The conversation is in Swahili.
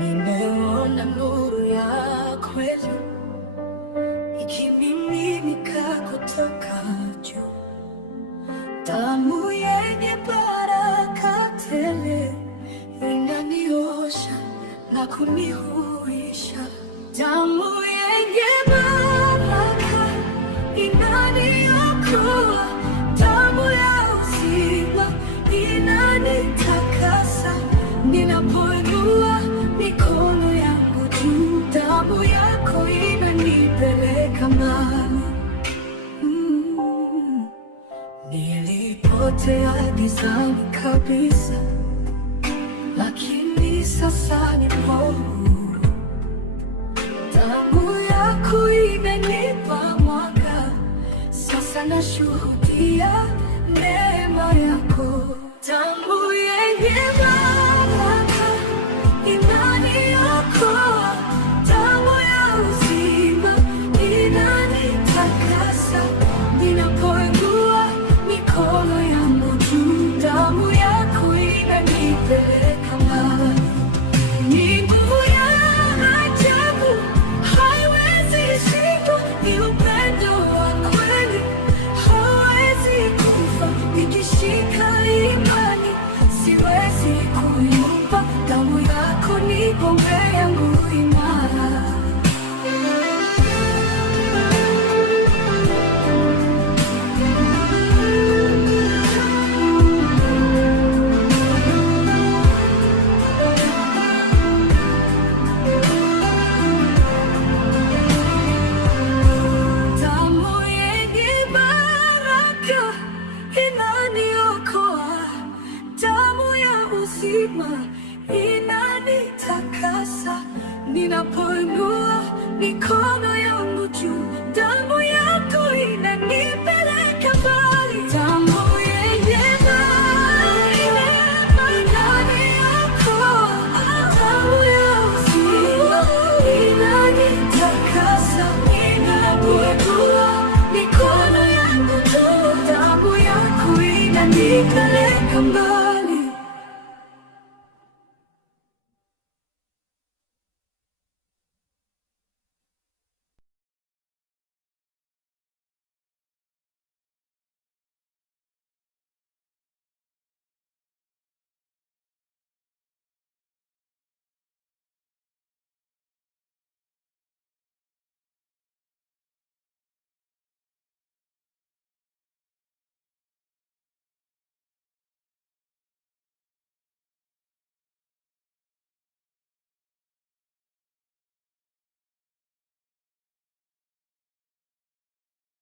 Nimeona nuru ya kweli ikimiminika kutoka juu, damu yenye baraka tele inaniosha na kunihuisha. Damu yenye baraka inaniokoa, damu ya uzima inanitakasa. Ninapoinua mikono yangu juu, damu yako inanipeleka mbali. Nilipotea gizani kabisa, lakini sasa nipo huru. Damu yako imenipa mwanga, sasa nashuhudia neema yako. Damu yenye baraka inaniokoa, damu ya uzima inanitakasa. Ninapoinua mikono yangu juu, damu yako inanipeleka mbali. Ni nguvu ya ajabu, haiwezi shindwa. Ni upendo wa kweli, hauwezi kufa. Nikishika imani, siwezi kuyumba. Damu yako ni ngome yangu imara. Inanitakasa. Ninapoinua mikono yangu juu, damu yako inanipeleka mbali.